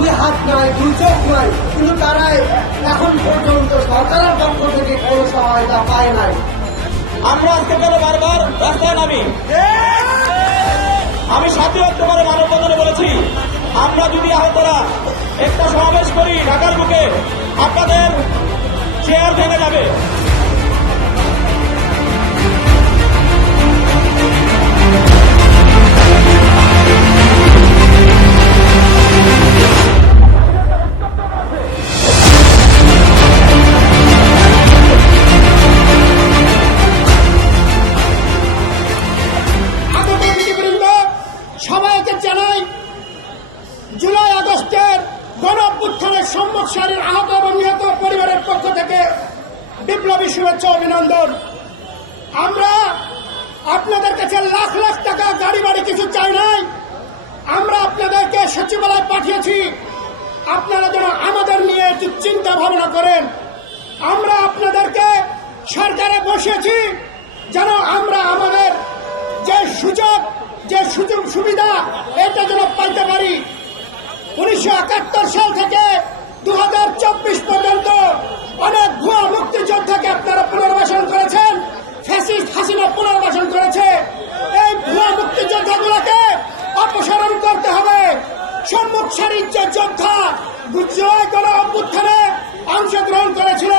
দুই হাত নাই, দুই চোখ নাই, কিন্তু তারা এখন পর্যন্ত সরকারের পক্ষ থেকে কোনো সহায়তা পায় নাই। আমরা আজকে কেন বারবার রাস্তায় নামি? আমি সাতই অক্টোবরে মানববন্ধনে বলেছি, আমরা যদি আহতরা একটা সমাবেশ করি ঢাকার বুকে, আপনাদের চেয়ার ভেঙে যাবে। জানাই জুলাই আগস্টের গণ অভ্যুত্থানের সম্মুখ সারির আহত এবং নিহত পরিবারের পক্ষ থেকে বিপ্লবী শুভেচ্ছা অভিনন্দন। আমরা আপনাদের কাছে লাখ লাখ টাকা গাড়ি বাড়ি কিছু চাই নাই। আমরা আপনাদেরকে সচিবালয় পাঠিয়েছি। আপনারা যেন আমাদের নিয়ে একটু চিন্তা ভাবনা করেন। আমরা আপনাদেরকে সরকারে বসেছি যেন আমরা আমাদের যে সুযোগ যে সুযোগ সুবিধা পাইতে পারি, উনিশশো একাত্তর সাল থেকে দু পর্যন্ত অনেক ভুয়া মুক্তিযোদ্ধাকে আপনারা পুনর্বাসন করেছেন, ফ্যাসিস্ট হাসিনা পুনর্বাসন করেছে। এই ভুয়া মুক্তিযোদ্ধাগুলোকে অপসারণ করতে হবে। সম্মুখ সারির যে যোদ্ধা জয় করা অভ্যুত্থানে অংশগ্রহণ করেছিল,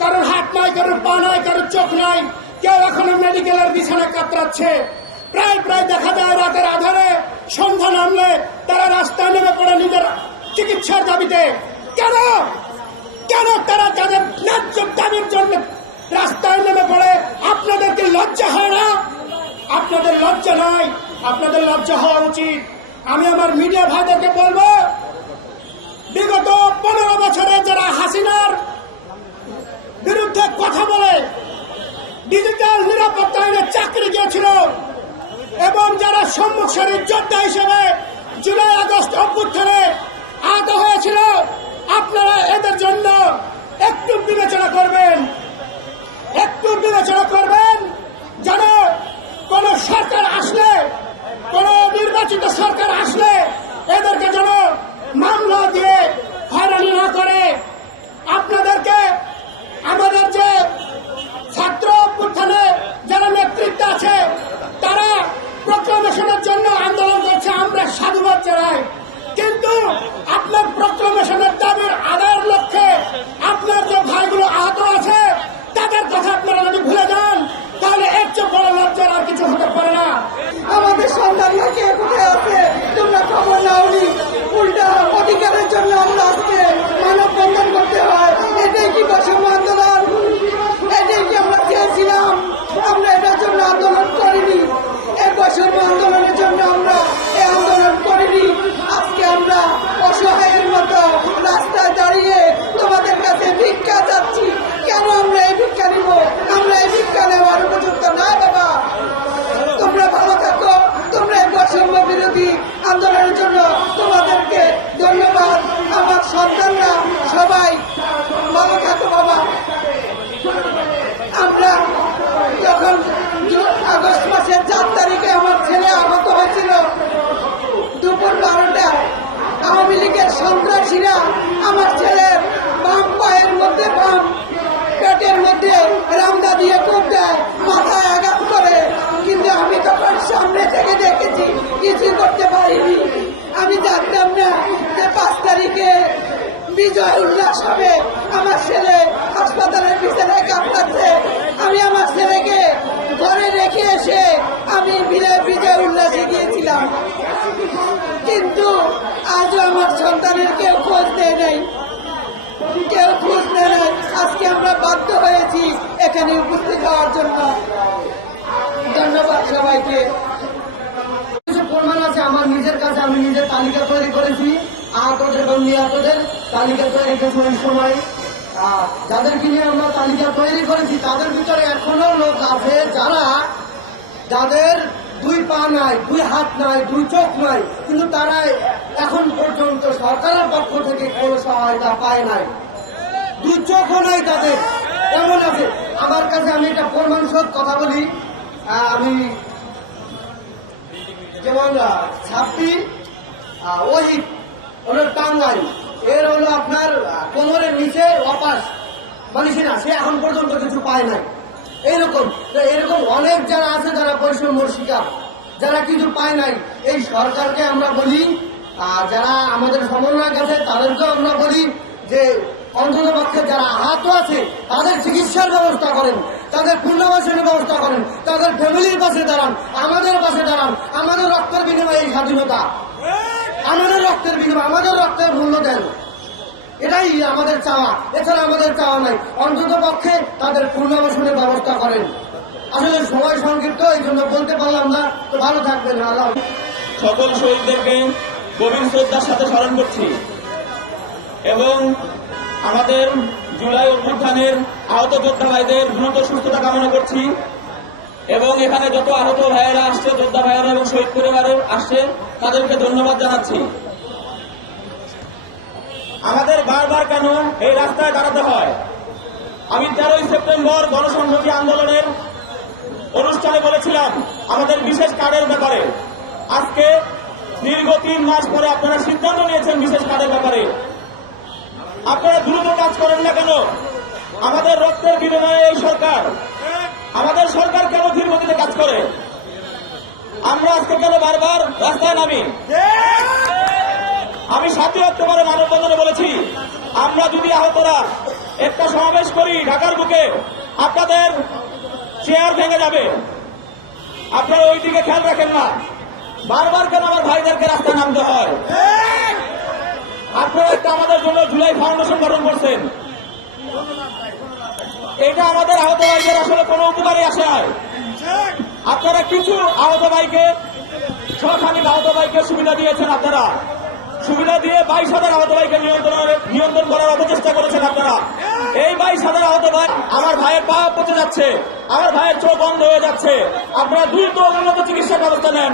কারোর হাত নাই, কারোর পা নাই, কারোর চোখ নাই, কেউ এখনও মেডিকেলের বিছানা কাতরাচ্ছে। প্রায় প্রায় দেখা যায় রাতের আধারে সন্ধ্যা নামলে তারা রাস্তায় নেমে পড়ে নিজের চিকিৎসার দাবিতে। কেন? কেন তারা তাদের ন্যায্য দাবির জন্য রাস্তায় নেমে পড়ে, আপনাদেরকে লজ্জা হয় না? আপনাদের লজ্জা নাই, আপনাদের লজ্জা হওয়া উচিত। আমি আমার মিডিয়া ভাইদেরকে বলব, বিগত পনেরো বছরে যারা হাসিনার বিরুদ্ধে কথা বলে, ডিজিটাল নিরাপত্তা আইনে চাকরি গিয়েছিল এবং যারা সম্মুখ সারির যোদ্ধা হিসেবে জুলাই আগস্ট অভ্যুত্থানে আহত হয়েছিল, আপনারা এদের জন্য একটু বিবেচনা করবেন, একটু বিবেচনা করবেন যেন কোন সরকার আসলে ধন্যবাদ। আমার সন্তানরা সবাই ভালো থাকো বাবা। আমরা যখন আগস্ট মাসের চার তারিখে আমার ছেলে আহত হয়েছিল দুপুর বারোটা আওয়ামী লীগের সন্ত্রাসীরা আমার ছেলের বাম পায়ের মধ্যে বাম পেটের মধ্যে রামদা দিয়ে কোপ দেয় মাথায় আঘাত করে কিন্তু আমি তখন সামনে থেকে দেখেছি কিছু করতে পারিনি আমি জানতাম না যে পাঁচ তারিখে বিজয় উল্লাস হবে। আমার ছেলে হাসপাতালের বিছানায় কামড়াচ্ছে আমি আমার ছেলেকে ঘরে রেখে এসে আমি বিজয় উল্লাসে গিয়েছিলাম। কিন্তু আজও আমার সন্তানের কেউ খোঁজ দেয় নাই। কেউ খোঁজ নেয় নাই। আজকে আমরা বাধ্য হয়েছি এখানে উপস্থিত হওয়ার জন্য। ধন্যবাদ সবাইকে। প্রমাণ আছে। আমার নিজের কাছে আমি নিজের তালিকা তৈরি করেছি। আহতদের এবং নিহতদের তালিকা তৈরি করেছি সময়। যাদেরকে নিয়ে আমরা তালিকা তৈরি করেছি, তাদের ভিতরে এখনও লোক আছে যারা যাদের দুই পা নাই, দুই হাত নাই, দুই চোখ নাই, কিন্তু তারা এখন পর্যন্ত সরকারের পক্ষ থেকে কোনো সহায়তা পায় নাই। দুই চোখও নাই তাদের, এমন আছে। আমার কাছে আমি একটা প্রমাণ সহ কথা বলি। আমি যেমন ছাব্বিশ ওহিত হলো টাঙ্গাই এর হলো আপনার কোমরের নিচে অপাস। মানিসি না সে এখন পর্যন্ত কিছু পায় নাই। এইরকম এরকম অনেক যারা আছে যারা বৈষম্যর শিকার যারা কিছু পায় নাই এই সরকারকে আমরা বলি আহ, যারা আমাদের সমন্বয় আছে তাদেরকেও আমরা বলি যে অন্তত পক্ষে যারা আহত আছে তাদের চিকিৎসার ব্যবস্থা করেন তাদের পুনর্বাসনের ব্যবস্থা করেন তাদের ফ্যামিলির পাশে দাঁড়ান আমাদের পাশে দাঁড়ান আমাদের রক্তের বিনিময়ে এই স্বাধীনতা। আমাদের রক্তের বিনিময়ে, আমাদের রক্তের মূল্য দেন। এটাই আমাদের চাওয়া। এছাড়া আমাদের চাওয়া নাই। অন্তত পক্ষে তাদের পুনর্বাসনের ব্যবস্থা করেন। আসলে সময় সংক্ষিপ্ত, এই জন্য বলতে পারলাম না। তো ভালো থাকবেন, আল্লাহ সকল শহীদদেরকে গভীর শ্রদ্ধার সাথে স্মরণ করছি। এবং আমাদের জুলাই অভ্যুত্থানের আহত যোদ্ধা ভাইদের দ্রুত সুস্থতা কামনা করছি। এবং এখানে যত আহত ভাইয়েরা আসছে, যোদ্ধা ভাইয়েরা এবং শহীদ পরিবারের আসছে, তাদেরকে ধন্যবাদ জানাচ্ছি। আমাদের বারবার কেন এই রাস্তায় দাঁড়াতে হয়? আমি তেরোই সেপ্টেম্বর গণসংহতি আন্দোলনের অনুষ্ঠানে বলেছিলাম আমাদের বিশেষ কার্ডের ব্যাপারে। আজকে দীর্ঘ তিন মাস পরে আপনারা সিদ্ধান্ত নিয়েছেন বিশেষ কার্ডের ব্যাপারে। আপনারা দ্রুত কাজ করেন না কেন? আমাদের রক্তের বিনিময়ে এই সরকার কেন বারবার রাস্তায় নামি। আমি সাতই অক্টোবরে মানববন্ধনে বলেছি, আমরা যদি আহতরা একটা সমাবেশ করি ঢাকার বুকে, আপনাদের চেয়ার ভেঙে যাবে। আপনারা ওই দিকে খেয়াল রাখেন না। বারবার কেন আমার ভাইদেরকে রাস্তায় নামতে হয়? আপনারা একটা আমাদের জন্য জুলাই ফাউন্ডেশন গঠন করছেন। এটা আমাদের আহত ভাইদের আসলে কোনো উপকারে আসে আপনারা কিছু আহত ভাইকে ছখানিক আহত ভাইকে সুবিধা দিয়েছেন আপনারা। সুবিধা দিয়ে বাইশ হাজার আহত ভাইকে নিয়ন্ত্রণ নিয়ন্ত্রণ করার অপচেষ্টা করেছেন আপনারা। এই বাইশ হাজার আহত ভাই আমার ভাইয়ের পা পচে যাচ্ছে। আমার ভাইয়ের চোখ বন্ধ হয়ে যাচ্ছে। আপনারা দ্রুত উন্নত চিকিৎসা ব্যবস্থা নেন।